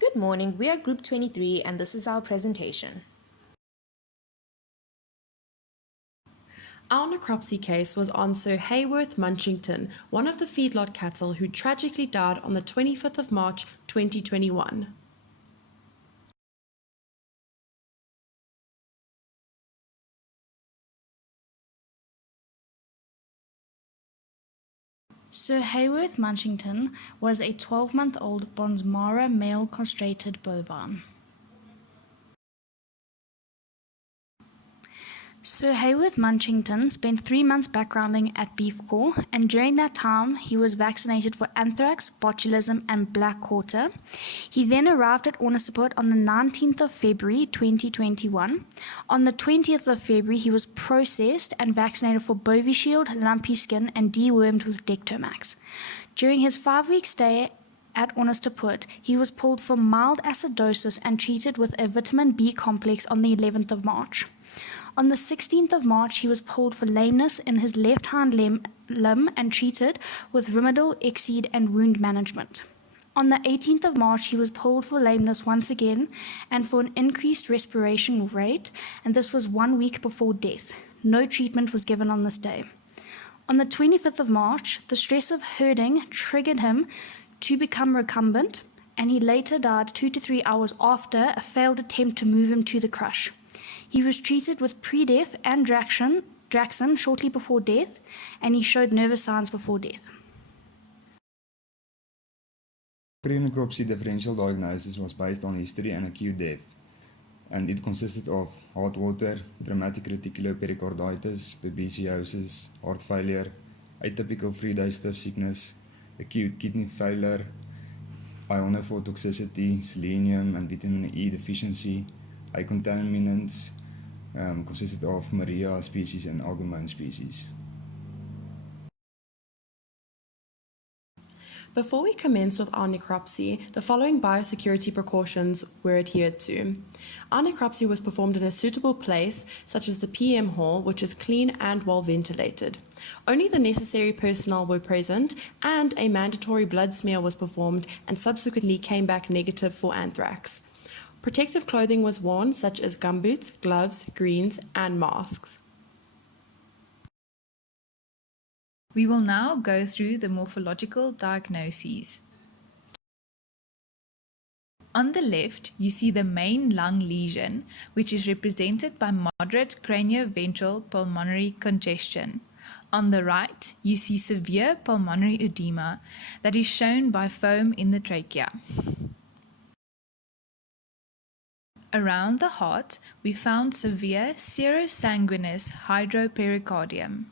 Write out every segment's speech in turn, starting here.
Good morning, we are Group 23 and this is our presentation. Our necropsy case was on Sir Hayworth Munchington, one of the feedlot cattle who tragically died on the 25th of March 2021. Sir Hayworth Munchington was a 12-month-old Bonsmara male castrated bovine. Sir Hayworth Munchington spent 3 months backgrounding at Beef Corps, and during that time he was vaccinated for anthrax, botulism and black quarter. He then arrived at Onderstepoort on the 19th of February 2021. On the 20th of February he was processed and vaccinated for Bovishield, lumpy skin and dewormed with Dectomax. During his 5-week stay at Onderstepoort, he was pulled for mild acidosis and treated with a vitamin B complex on the 11th of March. On the 16th of March, he was pulled for lameness in his left hind limb and treated with Rimadyl, Exceed and wound management. On the 18th of March, he was pulled for lameness once again and for an increased respiration rate, and this was 1 week before death. No treatment was given on this day. On the 25th of March, the stress of herding triggered him to become recumbent, and he later died 2 to 3 hours after a failed attempt to move him to the crush. He was treated with Predef and Draxin shortly before death, and he showed nervous signs before death. Pre-necropsy differential diagnosis was based on history and acute death, and it consisted of heart water, dramatic reticulopericarditis, babesiosis, heart failure, atypical 3-day stiff sickness, acute kidney failure, ionophore toxicity, selenium and vitamin E deficiency, high contaminants, consisted of Maria species and Algomone species. Before we commence with our necropsy, the following biosecurity precautions were adhered to. Our necropsy was performed in a suitable place, such as the PM hall, which is clean and well ventilated. Only the necessary personnel were present, and a mandatory blood smear was performed and subsequently came back negative for anthrax. Protective clothing was worn, such as gumboots, gloves, greens, and masks. We will now go through the morphological diagnoses. On the left, you see the main lung lesion, which is represented by moderate cranioventral pulmonary congestion. On the right, you see severe pulmonary edema that is shown by foam in the trachea. Around the heart, we found severe serosanguinous hydropericardium.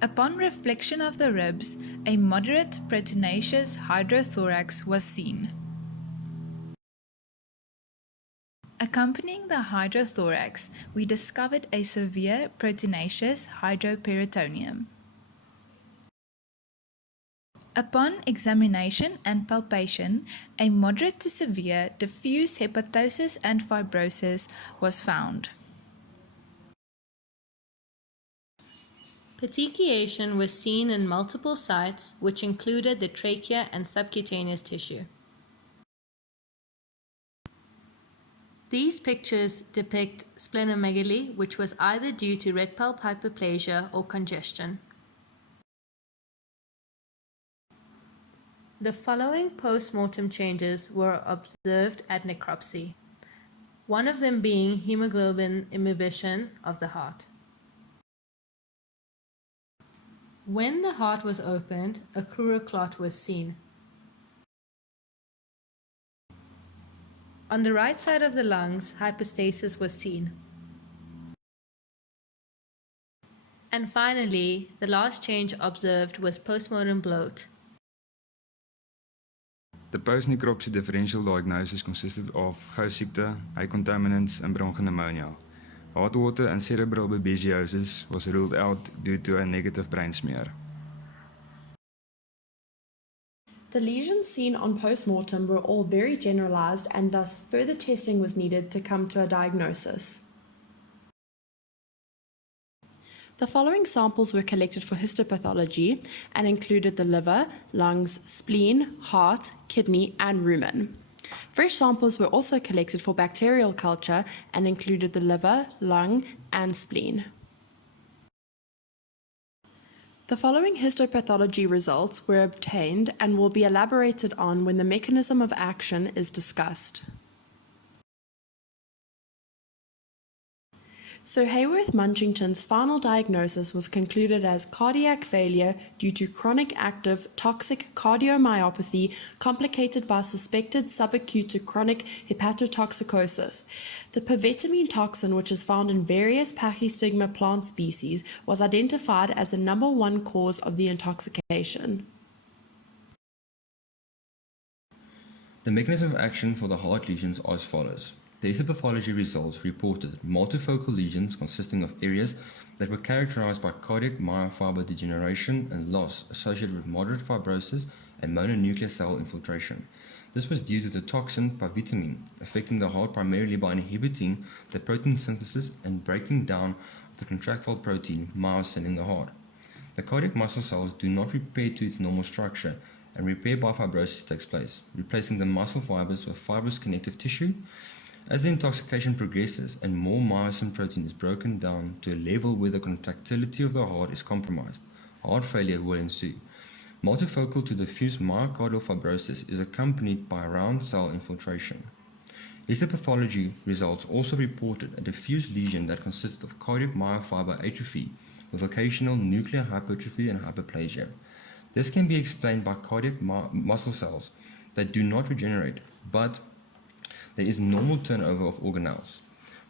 Upon reflection of the ribs, a moderate proteinaceous hydrothorax was seen. Accompanying the hydrothorax, we discovered a severe proteinaceous hydroperitoneum. Upon examination and palpation, a moderate to severe diffuse hepatosis and fibrosis was found. Petechiation was seen in multiple sites, which included the trachea and subcutaneous tissue. These pictures depict splenomegaly, which was either due to red pulp hyperplasia or congestion. The following post-mortem changes were observed at necropsy, one of them being hemoglobin imbibition of the heart. When the heart was opened, a crural clot was seen. On the right side of the lungs, hypostasis was seen. And finally, the last change observed was postmortem bloat. The post-necropsy differential diagnosis consisted of gousiekte, high contaminants and bronchopneumonia. Heart water and cerebral babesiosis was ruled out due to a negative brain smear. The lesions seen on post-mortem were all very generalized, and thus further testing was needed to come to a diagnosis. The following samples were collected for histopathology and included the liver, lungs, spleen, heart, kidney, and rumen. Fresh samples were also collected for bacterial culture and included the liver, lung, and spleen. The following histopathology results were obtained and will be elaborated on when the mechanism of action is discussed. Sir Hayworth Munchington's final diagnosis was concluded as cardiac failure due to chronic active toxic cardiomyopathy complicated by suspected subacute to chronic hepatotoxicosis. The pervitamine toxin, which is found in various Pachysigma plant species, was identified as the #1 cause of the intoxication. The mechanism of action for the heart lesions are as follows. The histopathology results reported multifocal lesions consisting of areas that were characterized by cardiac myofiber degeneration and loss associated with moderate fibrosis and mononuclear cell infiltration. This was due to the toxin pervitamine affecting the heart primarily by inhibiting the protein synthesis and breaking down of the contractile protein myosin in the heart. The cardiac muscle cells do not repair to its normal structure, and repair by fibrosis takes place, replacing the muscle fibers with fibrous connective tissue. As the intoxication progresses and more myosin protein is broken down to a level where the contractility of the heart is compromised, heart failure will ensue. Multifocal to diffuse myocardial fibrosis is accompanied by round cell infiltration. Histopathology results also reported a diffuse lesion that consisted of cardiac myofiber atrophy with occasional nuclear hypertrophy and hyperplasia. This can be explained by cardiac muscle cells that do not regenerate, but there is normal turnover of organelles.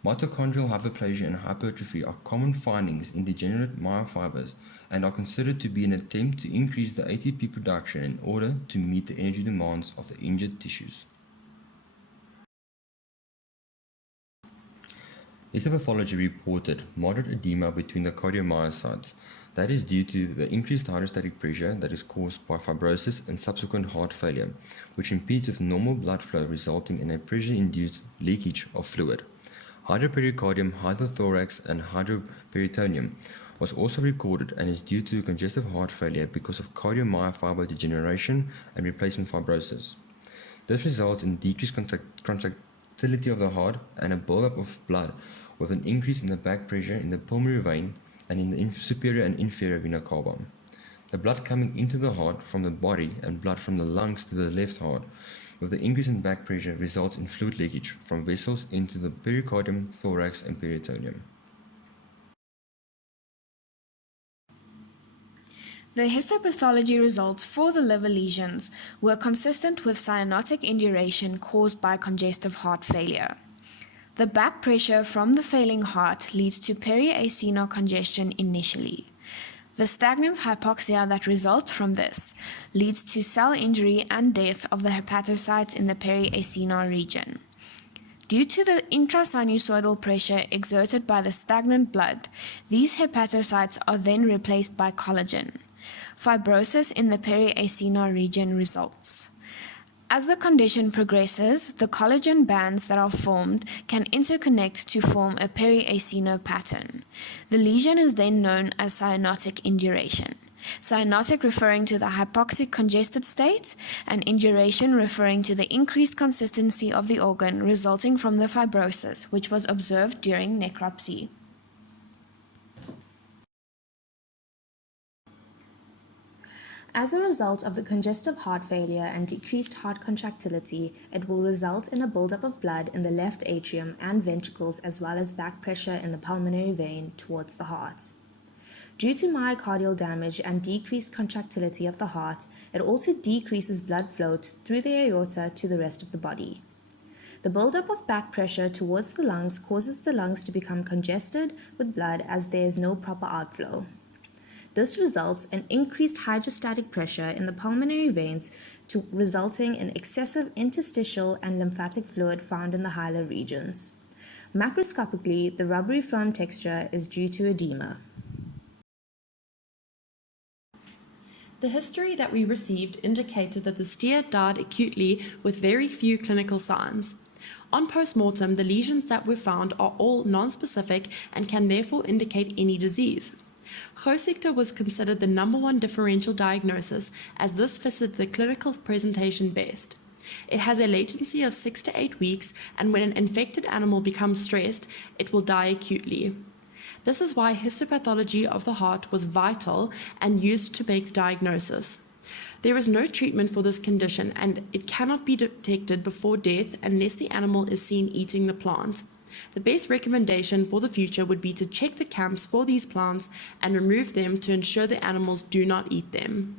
Mitochondrial hyperplasia and hypertrophy are common findings in degenerate myofibers and are considered to be an attempt to increase the ATP production in order to meet the energy demands of the injured tissues. Histopathology reported moderate edema between the cardiomyocytes. That is due to the increased hydrostatic pressure that is caused by fibrosis and subsequent heart failure, which impedes with normal blood flow, resulting in a pressure-induced leakage of fluid. Hydropericardium, hydrothorax, and hydroperitoneum was also recorded and is due to congestive heart failure because of cardiomyofiber degeneration and replacement fibrosis. This results in decreased contractility of the heart and a buildup of blood, with an increase in the back pressure in the pulmonary vein and in the superior and inferior vena cava. The blood coming into the heart from the body and blood from the lungs to the left heart, with the increase in back pressure, results in fluid leakage from vessels into the pericardium, thorax, and peritoneum. The histopathology results for the liver lesions were consistent with cyanotic induration caused by congestive heart failure. The back pressure from the failing heart leads to periacinar congestion initially. The stagnant hypoxia that results from this leads to cell injury and death of the hepatocytes in the periacinar region. Due to the intrasinusoidal pressure exerted by the stagnant blood, these hepatocytes are then replaced by collagen. Fibrosis in the periacinar region results. As the condition progresses, the collagen bands that are formed can interconnect to form a periacinar pattern. The lesion is then known as cyanotic induration. Cyanotic referring to the hypoxic congested state, and induration referring to the increased consistency of the organ resulting from the fibrosis, which was observed during necropsy. As a result of the congestive heart failure and decreased heart contractility, it will result in a buildup of blood in the left atrium and ventricles, as well as back pressure in the pulmonary vein towards the heart. Due to myocardial damage and decreased contractility of the heart, it also decreases blood flow through the aorta to the rest of the body. The buildup of back pressure towards the lungs causes the lungs to become congested with blood as there is no proper outflow. This results in increased hydrostatic pressure in the pulmonary veins, resulting in excessive interstitial and lymphatic fluid found in the hilar regions. Macroscopically, the rubbery foam texture is due to edema. The history that we received indicated that the steer died acutely with very few clinical signs. On post-mortem, the lesions that were found are all non-specific and can therefore indicate any disease. Gosector was considered the number one differential diagnosis as this fitted the clinical presentation best. It has a latency of 6 to 8 weeks, and when an infected animal becomes stressed, it will die acutely. This is why histopathology of the heart was vital and used to make the diagnosis. There is no treatment for this condition, and it cannot be detected before death unless the animal is seen eating the plant. The best recommendation for the future would be to check the camps for these plants and remove them to ensure the animals do not eat them.